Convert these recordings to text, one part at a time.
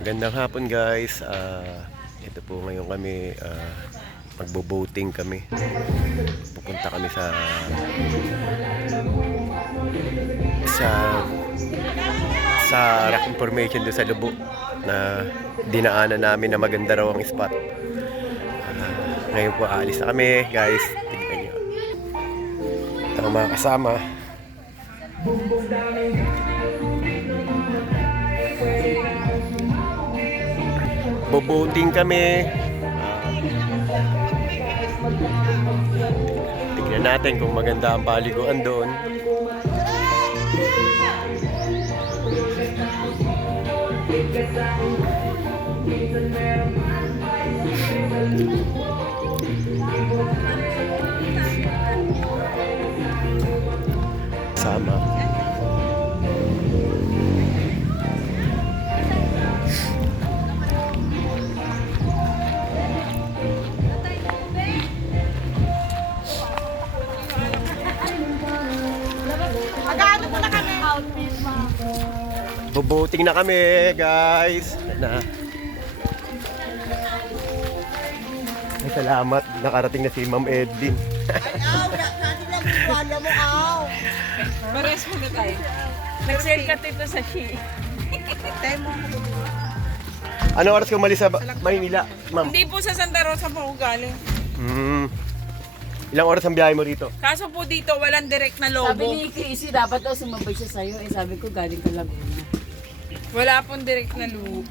Magandang hapon guys. Ito po ngayon kami magbo-boating kami. Pupunta kami sa rock information doon sa Lubo na dinaanan namin na maganda raw ang spot. Ngayon po aalis na kami guys. Tignan nyo. Ito ang mga kasama. Boboating kami. Tignan natin kung maganda ang paliguan doon. Sama. Mag-ano po na kami? Boboating na kami, guys. Ay, salamat. Nakarating na si Ma'am Edlin. Natin lang wala mo, aw. Pares mo na tayo. Nag-sale ka dito sa She. Tayo mo. Anong oras ka umalis sa Maynila, Ma'am? Hindi po sa Santa Rosa po galing. Ilang oras ang biyahe mo rito? Kaso po dito, walang direct na Sabi lobo. ni Casey, dapat daw sumabay siya sa'yo. Eh, sabi ko, galing ka Laguna. Wala pong direct na lobo.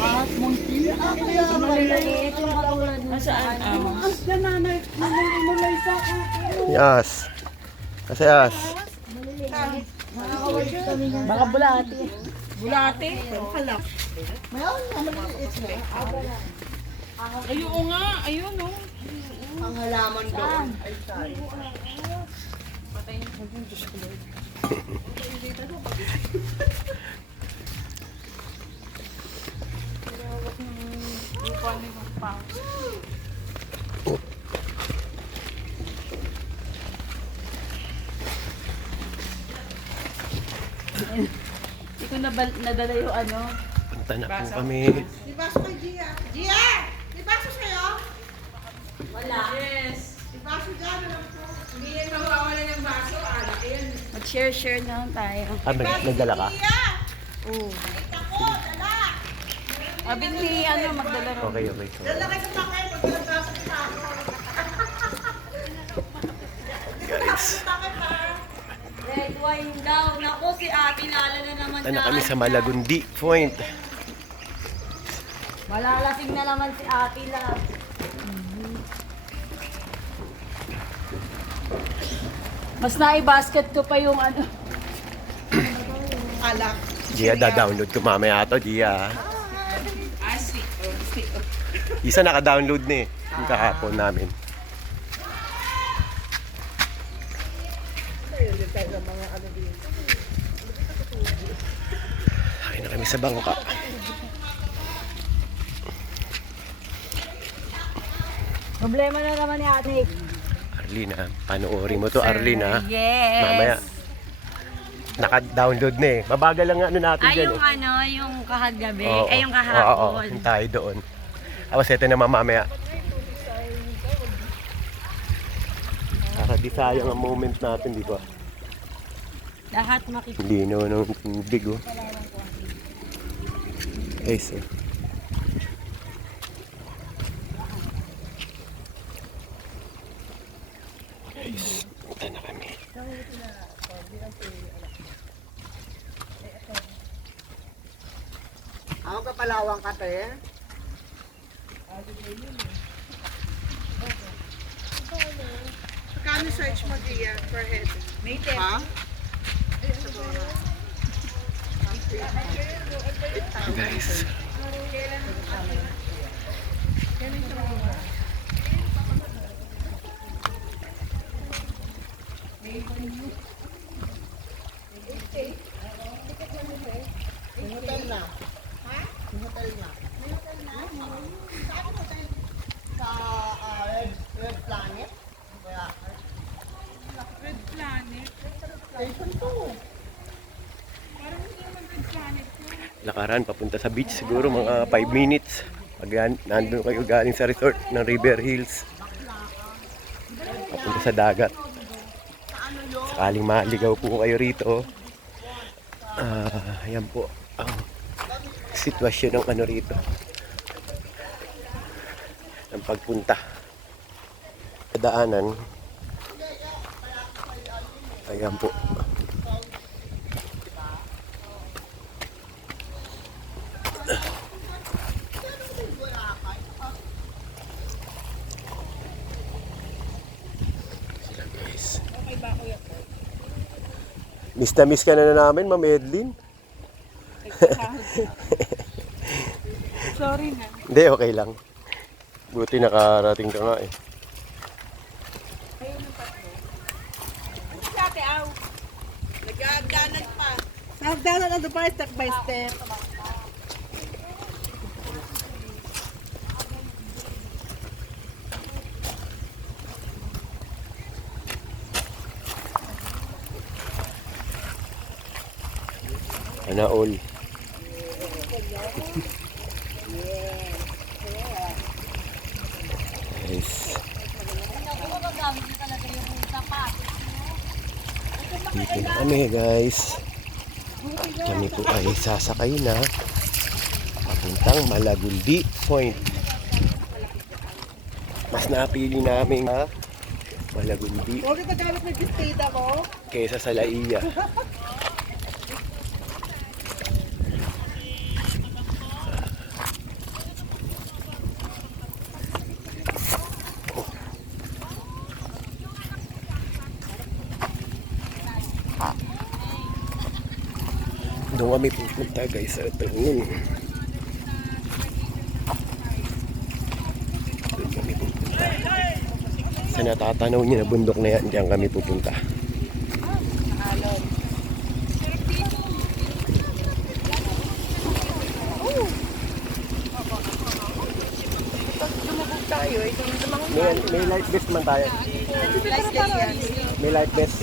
At munti. Maliliit yung katulad mo. Saan? Yes. Kasi yes. Baka bulati. Bulate? Ayun nga, ayun o. Ang halaman doon. Hindi ko nadala yung ano. Punta na po kami. Di baso kay Gia. Gia! Di baso sa'yo? Yes. Di baso dyan. Alam ko. Hindi yan mawawala ng baso. Ala, ayan. Mag-share-share na lang tayo. Nagdala ka? Gia! Oo. Ako, dala. Sabi ni ano, magdala rin. Okay. Dala kayo sa takay. Pag nagbaso sa ako. Guys, Red wine daw. Naku, si Ate Lala na naman punta na kami sa Malagundi Point. Malalasing na naman si Ate Lala. Mas nai-basket ko pa yung ano. Alak. Gia, da-download ko mamaya ito, Gia. Sweet. Oh, sweet. Isa naka-download na eh. Yung kahapon namin. Ay na kami sa bangka. Problema na naman ni Ate. Arlene, panoorin mo to, Arlene, ha? Yes. Mamaya. Naka-download na eh. Mabagal lang ano natin Ay, dyan yung eh. ano, yung kahagabi. Oo. Ay, yung Oo, kahapon. yung tayo doon. Tapos ito naman mamaya. Nakadisayang ang moment natin, di ba? Lahat makikita. Lino ng tubig, oh. Guys, eh. Guys, punta na kami. Ako ka palawang ka, te. Kano search mo, Gia, per head? Native. Ha? Guys. Hotel na. Ha? Hotel na. Saan hotel? Sa Red Planet? Kaya, Red Planet. station 2. lakaran papunta sa beach, siguro mga 5 minutes. Pag nandun kayo galing sa resort ng River Hills, papunta sa dagat. Sakaling maligaw po kayo rito, yan po ang sitwasyon ng ano rito, ng pagpunta sa daanan. Ayan po. Sila guys. Miss na miss ka na namin, Ma'am Edlin. Sorry na. Hindi, okay lang. Buti nakarating ka nga eh. Ate, aw. Nagaganan pa. Nagaganan ano pa, step by step. Ana all. Yes. Ako magagamit din talaga yung sapatos. Dito na kami guys. Kami po ay sasakay na papuntang Malaguldi Point. Mas napili namin Malaguldi Huwag ka gamit ng gistida mo. kaysa sa Laia. Doon kami pupunta guys sa Tangon. Doon kami pupunta. Sa natatanaw niyo na bundok na yan, diyan kami pupunta. Lumubog tayo. Ito yung lumang May light vest man tayo. May light vest.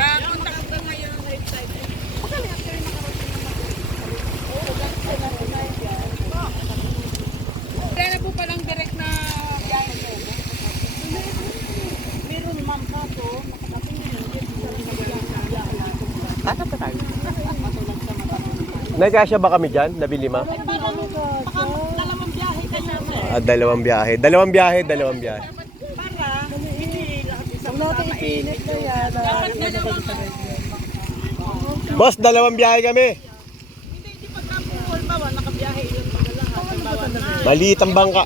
kakontak ko ngayon sa website. Kaya na po palang direct na biyahe ko. Meron ma'am ka to. Nagkasya ba kami dyan? Nabili ma? Dalawang biyahe kayo. Dalawang biyahe. Dalawang biyahe, dalawang biyahe. Para hindi lahat isang natin ipilit na yan. Dapat dalawang Boss, dalawang biyahe kami. Hindi pagkapuhol ba, nakabiyahe yun pagkalahat. Maliit ang bangka.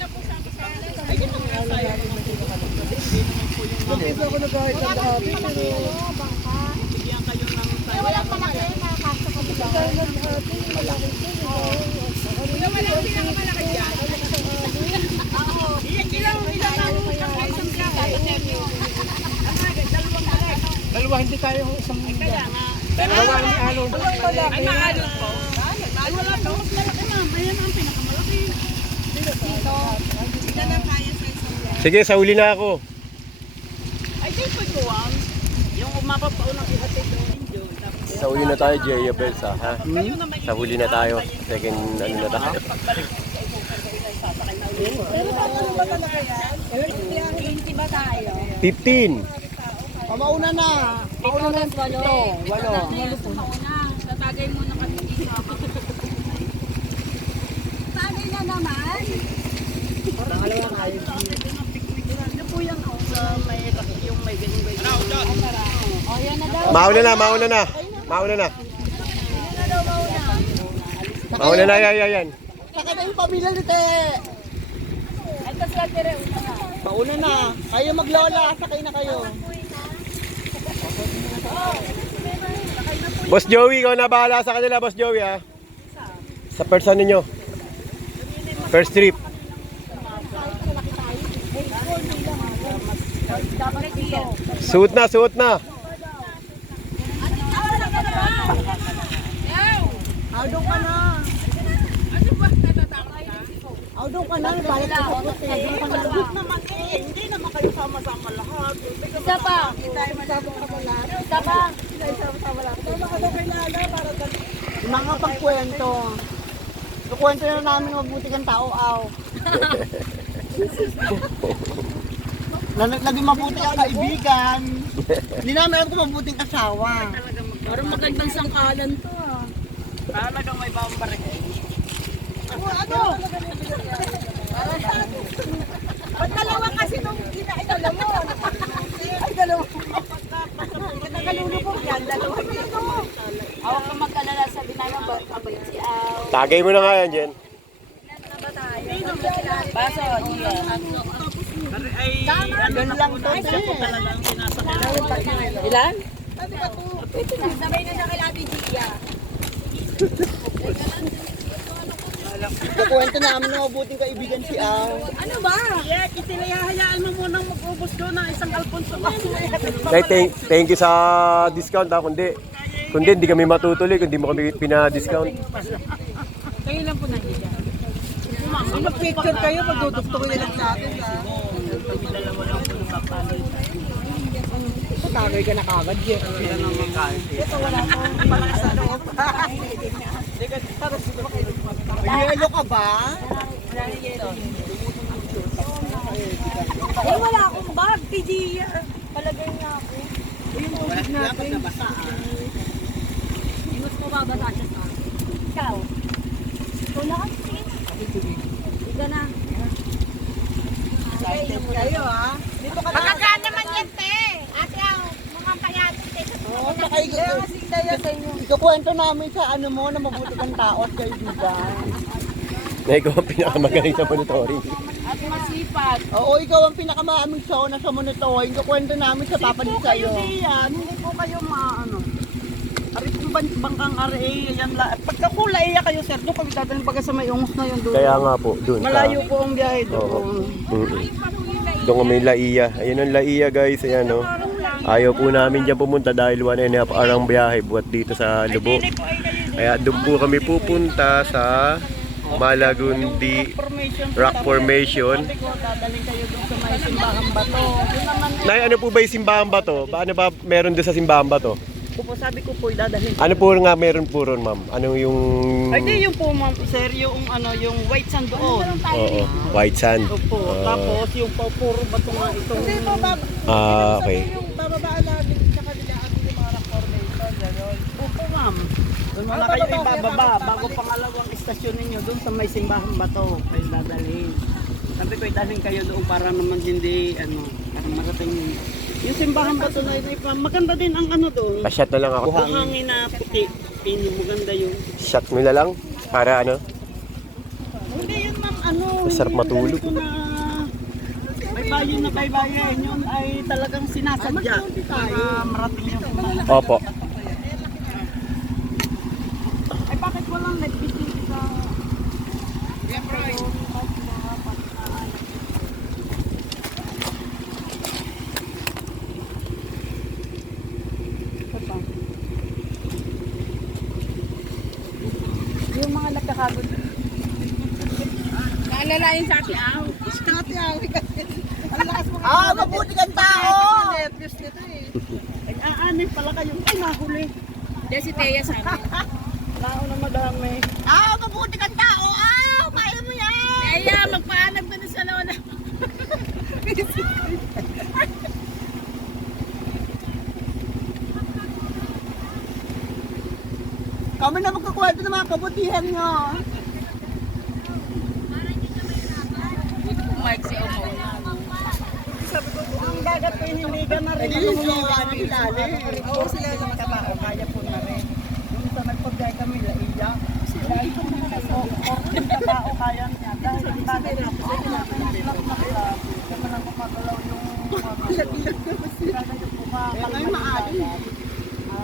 Hindi ako nag-ahit ang lahat. Wala pa na kayo, nakakasa ka dito. Dalawa hindi tayo isang kaya nga. Dalawa ni Alon. ay maalon po. Ay wala to. Mas malaki ma'am. Ayan ang pinakamalaki. Dito. Hindi na kaya sa isang. Sige, sa uli na ako. Ay di po kuwang. Yung mapapaunang ihatid ng inyo. Sa uli na tayo, Jaya Belsa, ha? Sa huli na tayo. Second, ano na tayo. Pero paano ba talaga yan? 20 ba tayo? 15. Mauna na. Mauna na walo. Walo. Mauna, tatagay muna kami dito. Tagay na naman. Pangalawa kayo. Ano po yan sa may yung may ganyan. O, yan na daw. Mauna na, mauna na. Mauna na. Mauna na, yan. Saka na yung pamilya ni Te. Ito sila tire, una na. Mauna na. Kayo maglola. Sakay na kayo. Boss Joey, ikaw na bahala sa kanila, Boss Joey, ha? Sa person ninyo. First trip. Suot na, suot na. Doon ka na. Ano ba natatakot ka? Doon ka na. Balik ka sa puti. Malabot naman eh. Hindi naman kayo sama-sama lahat. Isa pa. Isa pa. Mga pagkwento. Kukwento na namin mabuti kang tao, aw. Naging mabuti ang kaibigan. Hindi namin alam kung mabuting asawa. Parang magandang sangkalan to ah. Talagang may bambare. Ano? Ba't dalawa kasi nung kita ay dalawa? Ay dalawa. Nakalulubog yan, dalawa dito. Awak ka mag-alala, sabi namin mabait si Aw. Tagay mo na nga yan, Jen. Baso, iya. Ganun lang to. Ilan? Sabay na siya kay Ate Gia. Kukwento namin na mabuting kaibigan si Aw. Ano ba? Yeah, hayaan mo munang mag-ubos doon ng isang Alfonso. Thank you sa discount ha. Kundi hindi kami matutuloy, kundi mo kami pina-discount. Kayo lang po nandiyan. Mag-picture kayo, pagdudugtong nila sa atin. Tagay ka na kagad, Jeff. Ito wala akong malakas na loob. Yelo ka ba? Eh, wala akong bag, Gia. Palagay niya ako. Yung tubig natin. Gusto mo babasa siya sa akin. Ikaw. Ikaw na kasi. Ika na. Excited kayo, ha? Dito ka na. Magagaan naman yan, te. Ate, mga payatin, te. Oo, saka ikukwento namin sa ano mo na mabuti kang tao at kaibigan. Na ikaw ang pinakamagaling sa monitoring. At masipag. Oo, ikaw ang pinakamaaming show na sa monitoring. Ikukwento namin sa papalit sa'yo. Hindi po kayo maano. Arit kung bangkang RA, yan la. Pagkakulay kayo, sir, doon kami dadalhin baga sa may ungos na yun doon. Kaya nga po, doon. Malayo po ang biyahe Oo. doon. Doon kami Laia. Ayun ang Laia guys, ayan o. Ayaw po namin dyan pumunta dahil 1.5 arang biyahe buhat dito sa Lubo. Kaya doon po kami pupunta sa Malagundi Rock Formation. Dadalhin kayo doon sa may simbahan bato. Yun naman Nay, ano po ba yung simbahan ba to? Ano ba meron doon sa simbahan ba to? sabi ko po, dadalhin. Ano po nga meron po ron, ma'am? Ano yung... Ay, di yung po, ma'am, sir, yung ano, yung white sand doon. Oo, white sand. Opo, tapos yung puro bato nga itong... Okay. Yung bababaan namin sa kanila ang yung mga rock formation, gano'n. Opo, ma'am. Doon muna kayo ibababa, bago pangalawang istasyon ninyo, doon sa may simbahan bato, kayo dadalhin. Sabi ko, idalhin kayo doon para naman hindi, ano, para marating yung simbahan bato na yun, maganda din ang ano doon. Pa-shot na lang ako. Buhangin na puti, maganda yun. Shot mo na lang para ano? Hindi yun, ma'am, ano, Masarap hindi matulog. ganito na baybayin na baybayin, yun ay talagang sinasadya para marating yung simbahan. Opo. Ay bakit walang nagbitin sa... Yung mga nagkakagod. Naalalain sa atin, aw. Ate, ang lakas mo. Mabuti kang tao! Nervous nito eh. Ay, aanin pala kayo. Ay, nahuli. Diyan si Teya sa amin. Nao na madami. Mabuti kang tao! Kaya mo yan! Teya, magpaalam ka na sa lola. Kami na magkakwento ng mga kabutihan nyo. Mike si Omo. Sabi ko, ang dagat ko hindi ka na rin. Hindi yung jowa ng ilalim. Oo, sila naman katao. Kaya po na rin. Yung sa nagpagkaya kami, laiya. Sila ito mga katao kaya niya. Dahil ang dagat na po. Kaya lang kumagalaw yung mga Kaya ngayon maaari.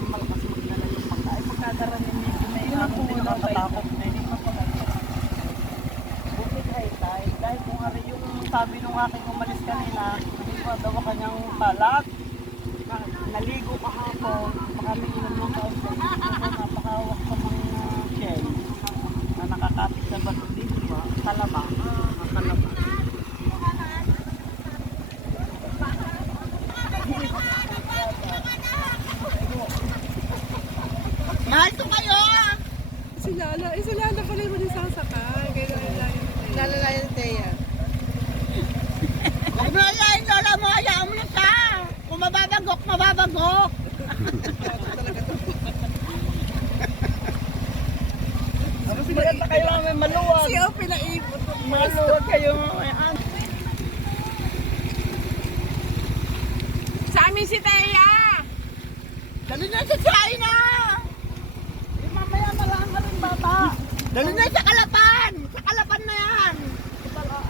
malakas magdala yung pagkain. Pagkadaranin niya, may nakatakot na hindi mapagdala. Buti kayo tayo. Dahil kung ano yung sabi nung aking umalis kanina, hindi pa daw kanyang balat. Naligo kahapon, kami inom ng kaunti. Napakawak sa mga shell na nakakapit sa bato dito ba? Talaba. Talaba. Mahal to kayo! Si Lala pala yung manisasakay. Kaya Lalalayan ni Thea. Huwag mo lalayan lola mo, hayaan mo na siya. Kung mababagok, mababagok. Maganda kayo may maluwag. Siya pinaipot. Maluwag kayo. Sa amin si Thea! Dali na sa China! Mamaya malanga rin bata. Dali na sa Kalapan! Sa Kalapan na yan!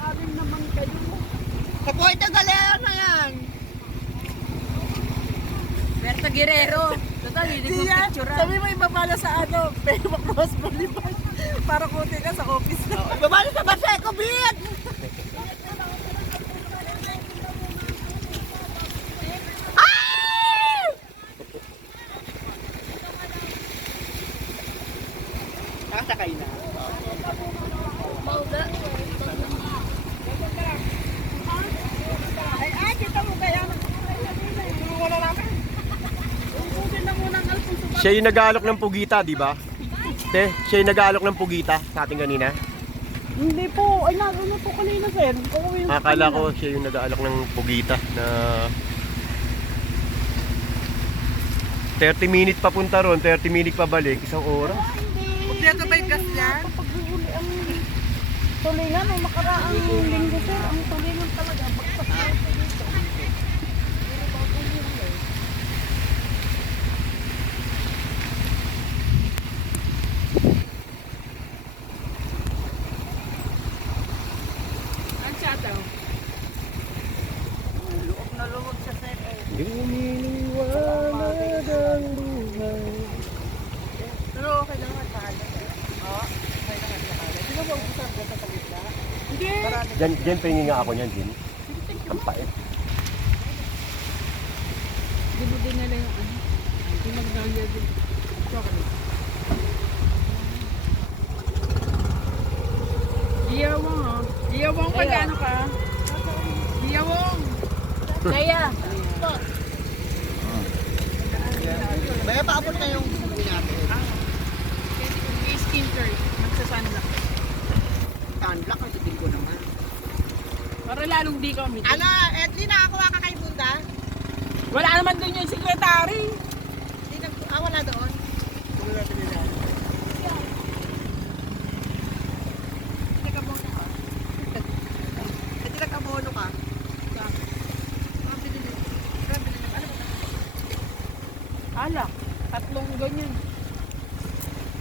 Alim naman kayo. Sa Puerto Galera na yan! Berto Guerrero. Total, hindi ko picture. Sabi mo ibabala sa ano, Paybak Boss Bolivar. Para kuti ka sa office na. Babalo sa Baseco Beach! Kasakay na. Ay, kita mo kaya wala namin. Ubusin na muna ang Alfonso. Siya yung nag-aalok ng pugita, di ba? Te, siya yung nag-aalok ng pugita sa ating kanina. Hindi po. Ay, ano po kanina, sir? Akala ko siya yung nag-aalok ng pugita na 30 minutes papunta ron, 30 minutes pabalik, isang oras. Dito ba yung gas yan? Kapag huli ang tulingan, ang makaraang linggo, sir. Ang tulingan talaga. Bagsak na ito dito. Ang siya daw. Luog na luog siya, sir. Lumiliwanag ang buhay. Pero okay lang ang kahalan. Oo, okay lang ang kahalan. Sino ba ubusan dyan sa gitna? Hindi. Diyan pahingin nga ako niyan, Jin. Ang pait. Hindi mo din nila yung ano. Hindi magdangya din. Iyawang ha. Iyawang pag ano ka? Iyawang. Kaya. Baya paabot na yung natin. May skin care. Magsasunlock. Tanlak kasi din ko naman. Para lalong di ka umiti. Ano, Edly, nakakuha ka kay Bunda? Wala naman doon yung secretary. Wala doon. Wala natin nila. Nakabono ka. Hindi nakabono ka. Alak. Tatlong ganyan.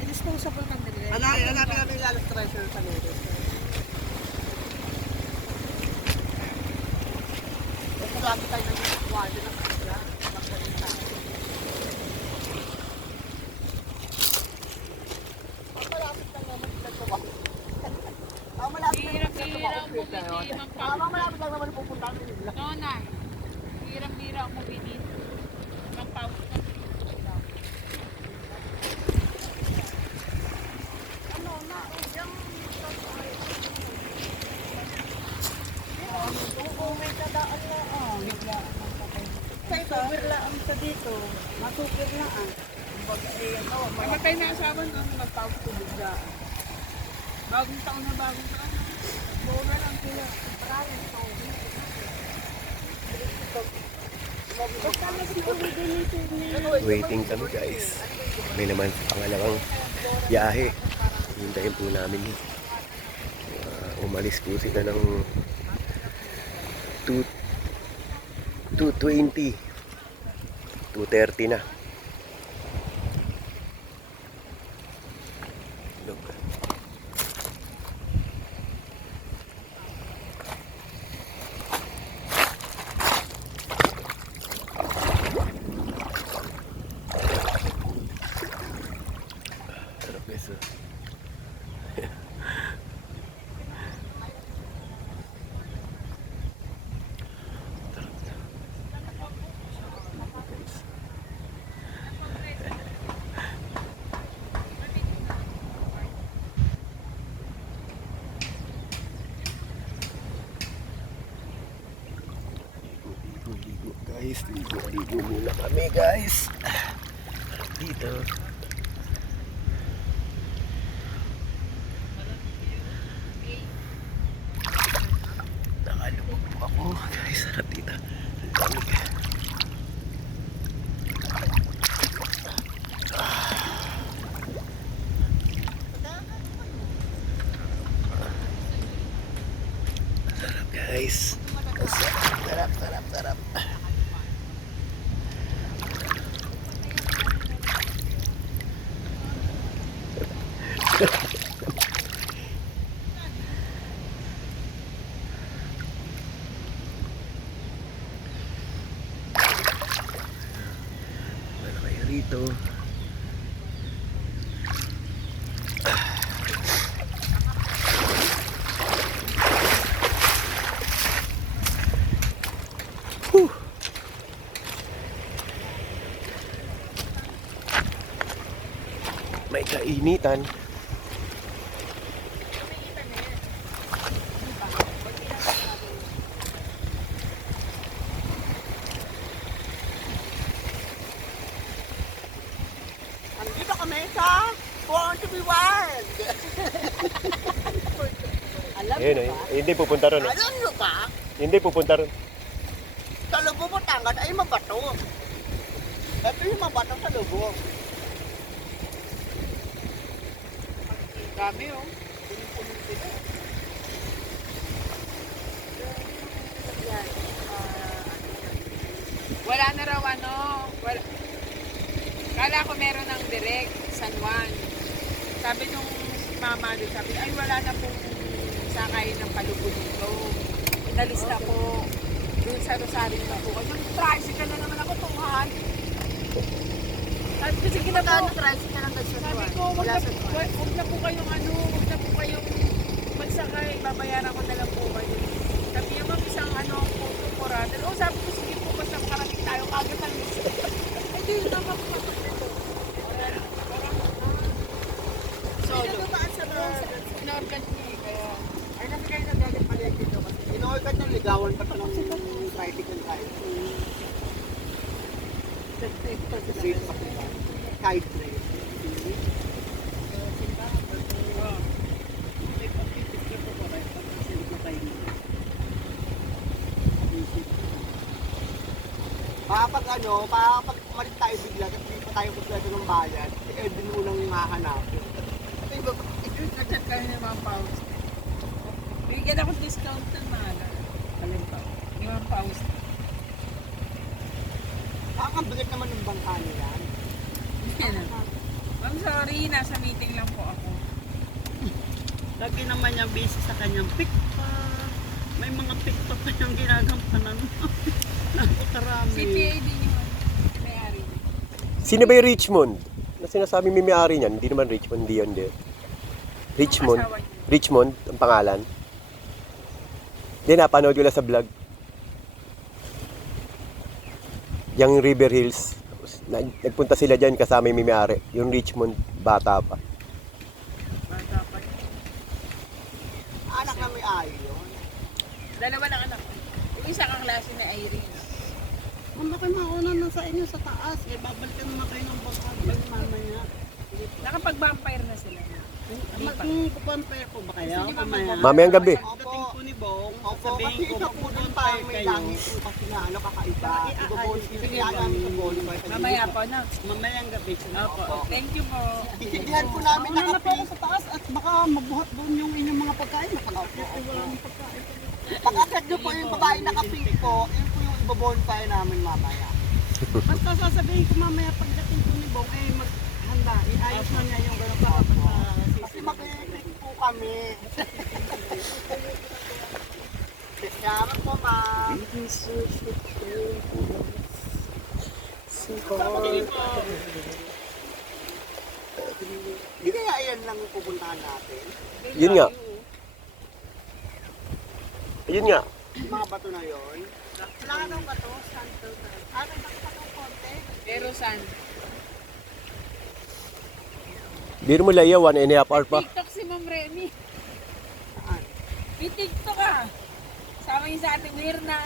Disposable kang dali. Hanapin namin yung lalas treasure sa lero. Ito lagi tayo nagkukuha din ng kanila. Magsalita. Malapit lang naman sila gawa. Malapit lang naman sila gawa. Malapit lang naman pupunta nila. Nona. Hirap-hirap mo binit. Mag-pause ka. Super lang sa dito. Masupir na ah. Mamatay na asawa nun, nagtawag ko bigla. Bagong taon na bagong taon. Buo na lang sila. Maraming taon. Waiting kami, guys. May naman pangalawang biyahe. Hintayin po namin. Umalis po sila ng 2:20. 2:30 na. Look. Sarap guys. Ligo guys, ligo muna kami guys. Dito. Wala kayo rito. Whew. May kainitan. Andito kami sa Born to be Wild. Alam Ayun, niyo ba? hindi pupunta ron. Alam niyo ba? Hindi pupunta ron. Sa lubong Batangas ay mabato. Ito yung mabato sa lubong. Dami oh. Punong-puno sila. Wala na raw ano. Wala. Kala ko meron ng direct, San Juan. Sabi nung mama doon, sabi, ay wala na pong sakay ng palubo dito. Inalis na po. Doon sa Rosario na po. Yung tricycle na naman ako tunghan. At kasi Magkano ginagawa. tricycle ang San Sabi Juan? ko, wag Wala na, San Juan. wag na po kayong ano, wag na po kayong magsakay, babayaran ko na lang po kayo. Sabi niya, ma'am, isang ano, photo po radal. O, sabi ko, sige po, basta makarating tayo, kagad ang list. Ay, di, naman po ito. Solo. Inorgan niya eh, kaya. Ay, nasa kayo nagalit pala dito kasi inorgan na ligawan pa ito ng tricycle tayo. Street pa sila. Kite trail. Kapag ano, kapag umalis tayo bigla at hindi pa tayo kumpleto ng bayad, eh din unang yung hahanapin. Ito yung baba. Nag-chat kayo ni Ma'am Paus. Bigyan ako discount ng mahal. Alin pa? Ni Ma'am Paus. Ang bigat naman ng bangka nila. Yan na. Ma'am, sorry, nasa meeting lang po ako. Lagi naman niya busy sa kanyang pikpa. May mga pikpa pa niyang ginagampanan. Napakarami. CPA din yung may-ari. Sino ba yung Richmond? Na sinasabi may-ari niyan, hindi naman Richmond, hindi yun din. Richmond. Yung asawa niya. Richmond, ang pangalan. Hindi, napanood ko lang sa vlog. Yung River Hills. Nagpunta sila dyan kasama yung may-ari. Yung Richmond, bata pa. Bata pa. Anak na may ayo yun. Dalawa lang anak ko. Yung isa kang klase na Irene. Mama kayo mauna na sa inyo sa taas. Eh, babalikan naman kayo ng bangka. Balik mamaya. Nakapag-vampire na sila. Mag-compare ko ba kayo? Gusto niyo ba Mamaya. Mamayang gabi. Pagdating po ni Bong, Opo, sabihin kasi ko, ito po doon pa mag-compare may kayo. langit po kasi na ano kakaiba. Ibabon, Sige kaya po. namin sa bonfire. Kasi Mamaya po na. Mamayang gabi. Opo. Thank you po. Isindihan po namin Mauna na po nakapi. ako sa taas at baka magbuhat doon yung inyong mga pagkain. Nakalapit ay wala ng pagkain. Pag-akit nyo po yung babae nakapink po, yun po yung ibabonfire namin mamaya. Basta sasabihin ko mamaya pagdating ko ni Bong, eh maghanda. Iayos na niya yung gano'n para Kasi mag-iiklik po kami. Salamat po, ma'am. Hindi kaya ayan lang yung pupuntahan natin. Yun nga. Yun nga. Yung mga bato na yon. Wala ka daw ba to? Santo na. Ano ba ka daw konti? Pero saan? Biro mo laya, 1.5 hour pa. TikTok si Ma'am Remy. Saan? May TikTok ah. Sama yung sa ating Mirna.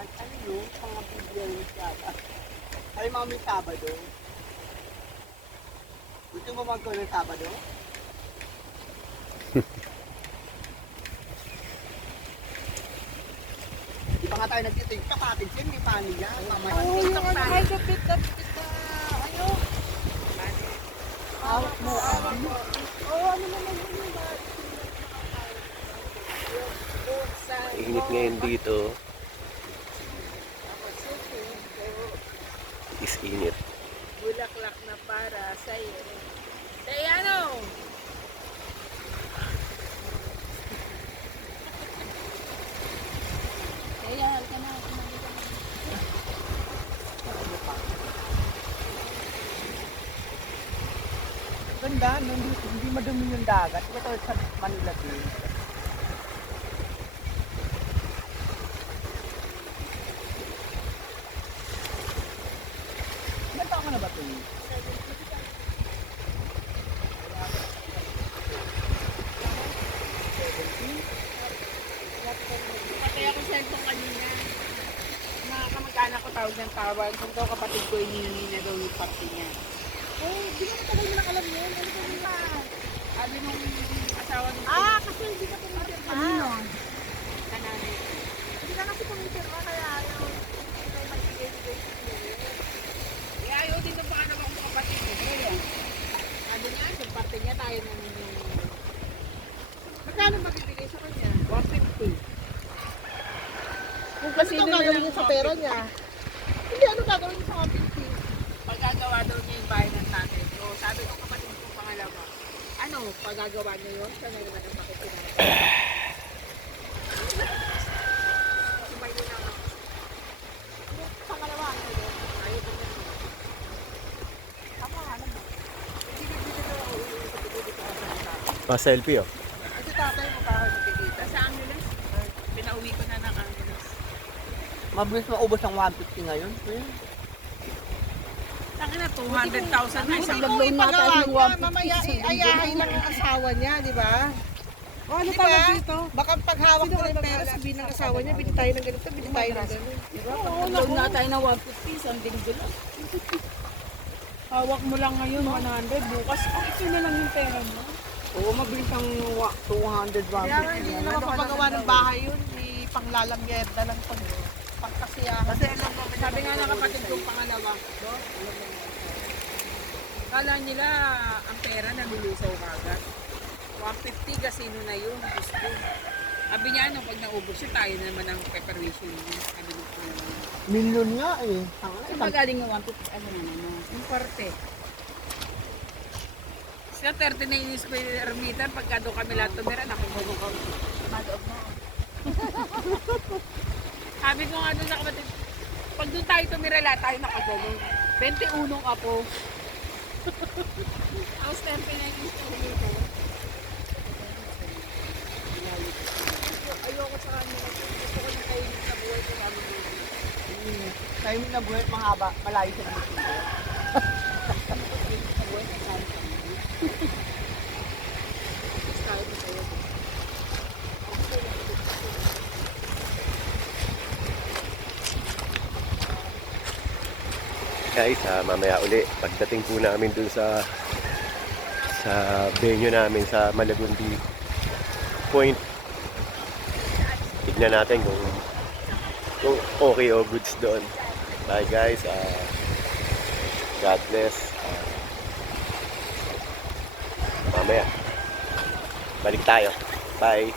Ano yun? Mga video yung yata. Ay, mga may Sabado. Gusto mo mag-go ng Sabado? Di pa nga tayo nagtitiktok, atin sin, may paano yan. Mamaya TikTok tayo. tayo. TikTok kita. Ano? Awak mo. Awak mo. Oo, ano naman yun ba? Init ngayon dito. Is init. Bulaklak na para sa'yo. Eh ano? Kaya, halika na. Kumain ka na. Ganda, no? Hindi madumi yung dagat. Ito sa Manila din. Ilan taon ka na ba ito? Patay ako cellphone kanina. Mga kamag-anak ko tawag ng tawag. Kung daw kapatid ko ininanina daw yung party niya. Oh, di ba matagal mo nang alam yun? Ano ba yun? Sabi nung asawa nung Kasi hindi ka pumitirma. kananay. Hindi ka kasi pumitirma, kaya ayaw. Hindi tayo magbigay-bigay sa iyo. Eh, ayaw din ng panganak akong kapatid ko. Kaya, sabi niya, sa party niya tayo nang yung... Magkano magbibigay sa kanya? 150. Kung kasi Ano nila gagawin ng niya sa pera niya? Hindi, ano gagawin niya sa 150? Pagkagawa daw niya yung bahay ng tatay ko. Sabi ng kapatid ko pangalawa, ano, pagkagawa niya yun? Siya na naman ang makikinang. Sumay mo na ako. Pangalawa, ano yun? Ayaw ko na. Tama nga naman. Hindi ka dito daw ako dito sa tatay. Pa-selfie oh. At si tatay mo pa ako nakikita. Sa Angeles? Pinauwi ko na ng Angeles. Mabilis maubos ang 150 ngayon. Tangin na, 200,000 na isang Kung ipagawa niya, mamaya iayahay lang ang asawa niya, di ba? O, ano Di ba? Baka paghawak mo ng pera, sabihin ng asawa niya, bili tayo ng ganito, bili tayo ng ganito. Oo, loan na tayo ng 150, isang linggo lang. Hawak mo lang ngayon, 100. Bukas, ito na lang yung pera mo. Oo, mabilis ang 200, 150. Kaya nga, hindi naman papagawa ng bahay yun, panglalangyerda lang pagkasiyahan. Kasi ano ba, Sabi nga ng kapatid kong pangalawa, no? Kala nila ang pera nalulusaw kagad. 150 kasino na yun, gusto. Sabi niya, ano, pag naubos siya, tayo naman ang preparation niya. Sabi niya po naman. milyon nga eh. Saan ba galing yung 150? Ano na naman? Yung parte. Sila 39 square meter, pagka doon kami lahat tumira, nakuha kami. Madoob na. Sabi ko nga doon sa kapatid, pag doon tayo tumira lahat, tayo nakagano'n. 21 apo. House 39 square meter. Ayoko sa kanila. Gusto ko na kayo sa buhay ko kami doon. Tayo na buhay mahaba, malayo sa dito. Tayo ko sa'yo. Guys, mamaya uli, pagdating po namin dun sa venue namin sa Malagundi Point, tignan natin kung okay o goods doon. Bye guys, God bless. Mamaya balik tayo. Bye.